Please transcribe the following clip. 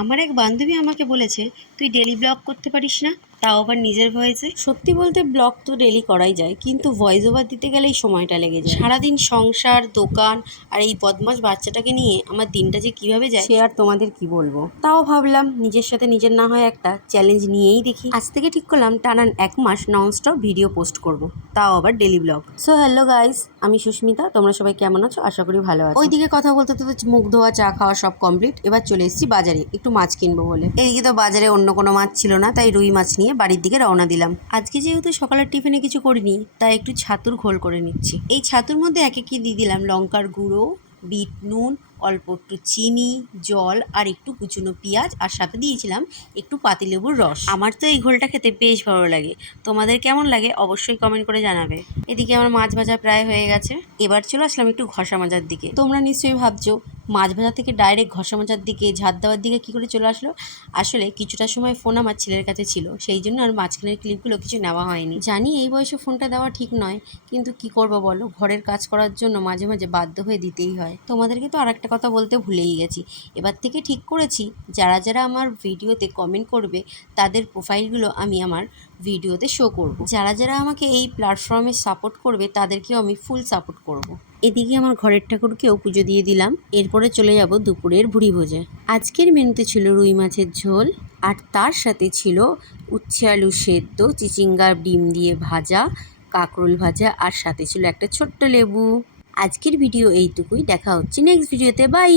আমার এক বান্ধবী আমাকে বলেছে, তুই ডেলি ব্লগ করতে পারিস না, তাও আবার নিজের ভয়েসে। সত্যি বলতে ব্লগ তো ডেলি করাই যায়, কিন্তু ভয়েস ওভার দিতে গেলেই সময়টা লেগে যায়। সারাদিন সংসার, দোকান আর এই বদমাস বাচ্চাটাকে নিয়ে আমার দিনটা যে কিভাবে যায় সে আর তোমাদের কি বলবো। তাও ভাবলাম নিজের সাথে নিজের না হয় একটা চ্যালেঞ্জ নিয়েই দেখি। আজ থেকে ঠিক করলাম টানা 1 মাস ননস্টপ ভিডিও পোস্ট করব, তাও আবার daily blog. So hello guys, আমি সুস্মিতা। তোমরা সবাই কেমন আছো? আশা করি ভালো আছো। ওইদিকে কথা বলতে তো মুখ ধোয়া, চা খাওয়া সব কমপ্লিট। এবার চলে এসেছি বাজারে একটু মাছ কিনবো বলে। এদিকে তো বাজারে অন্য কোনো মাছ ছিল না, তাই রুই মাছ নিয়ে বাড়ির দিকে রওনা দিলাম। আজকে যেহেতু সকালের টিফিনে কিছু করিনি, তাই একটু ছাতুর ঘোল করে নিচ্ছি। এই ছাতুর মধ্যে একে কি দিয়ে দিলাম লঙ্কার গুঁড়ো, বিট নুন, অল্প একটু চিনি, জল আর একটু কুচনো পেঁয়াজ, আর সাথে দিয়েছিলাম একটু পাতিলেবুর রস। আমার তো এই ঘোলটা খেতে বেশ ভালো লাগে। তোমাদের কেমন লাগে অবশ্যই কমেন্ট করে জানাবে। এদিকে আমার মাছ ভাজা প্রায় হয়ে গেছে। এবার চলে আসলাম একটু ঘষা মাজার দিকে। তোমরা নিশ্চয়ই ভাবছো মাছ ভাজা থেকে ডাইরেক্ট ঘষা মাজার দিকে, ঝাঁট দেওয়ার দিকে কী করে চলে আসলো। আসলে কিছুটা সময় ফোন আমার ছেলের কাছে ছিল, সেই জন্য আর মাঝখানের ক্লিপগুলো কিছু নেওয়া হয়নি। জানি এই বয়সে ফোনটা দেওয়া ঠিক নয়, কিন্তু কি করবো বলো, ঘরের কাজ করার জন্য মাঝে মাঝে বাধ্য হয়ে দিতেই হয়। তোমাদেরকে তো আর একটা কথা বলতে ভুলেই গেছি। এবার থেকে ঠিক করেছি, যারা যারা আমার ভিডিওতে কমেন্ট করবে তাদের প্রোফাইলগুলো আমি আমার ভিডিওতে শো করব। যারা যারা আমাকে এই প্ল্যাটফর্মে সাপোর্ট করবে তাদেরকেও আমি ফুল সাপোর্ট করব। এদিকে আমার ঘরের ঠাকুরকেও পুজো দিয়ে দিলাম। এরপরে চলে যাব দুপুরের ভুড়ি ভোজে। আজকের মেনুতে ছিল রুই মাছের ঝোল, আর তার সাথে ছিল উচ্ছে আলু সেদ্ধ, চিচিঙ্গার ডিম দিয়ে ভাজা, কাঁকরোল ভাজা, আর সাথে ছিল একটা ছোট্ট লেবু। আজকের ভিডিও এইটুকুই। দেখা হচ্ছে নেক্সট ভিডিওতে। বাই।